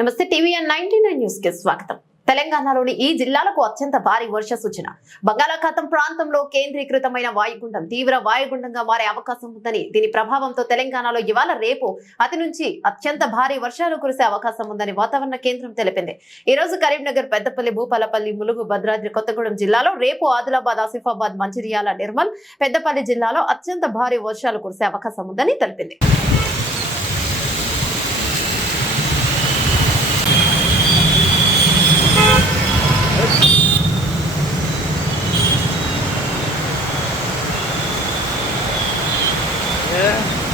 నమస్తే TVN 99 news కి స్వాగతం. తెలంగాణలోని ఈ జిల్లాలకు అత్యంత భారీ వర్ష సూచన. బంగాళాఖాతం ప్రాంతంలో కేంద్రీకృతమైన వాయుగుండం తీవ్ర వాయుగుండంగా మారే అవకాశం ఉందని, దీని ప్రభావంతో తెలంగాణలో ఇవాళ రేపు అతి నుంచి అత్యంత భారీ వర్షాలు కురిసే అవకాశం ఉందని వాతావరణ కేంద్రం తెలిపింది. ఈ రోజు కరీంనగర్, పెద్దపల్లి, భూపాలపల్లి, ములుగు, భద్రాద్రి కొత్తగూడెం జిల్లాలో, రేపు ఆదిలాబాద్, ఆసిఫాబాద్, మంచిర్యాల, నిర్మల్, పెద్దపల్లి జిల్లాలో అత్యంత భారీ వర్షాలు కురిసే అవకాశం ఉందని తెలిపింది. Yeah.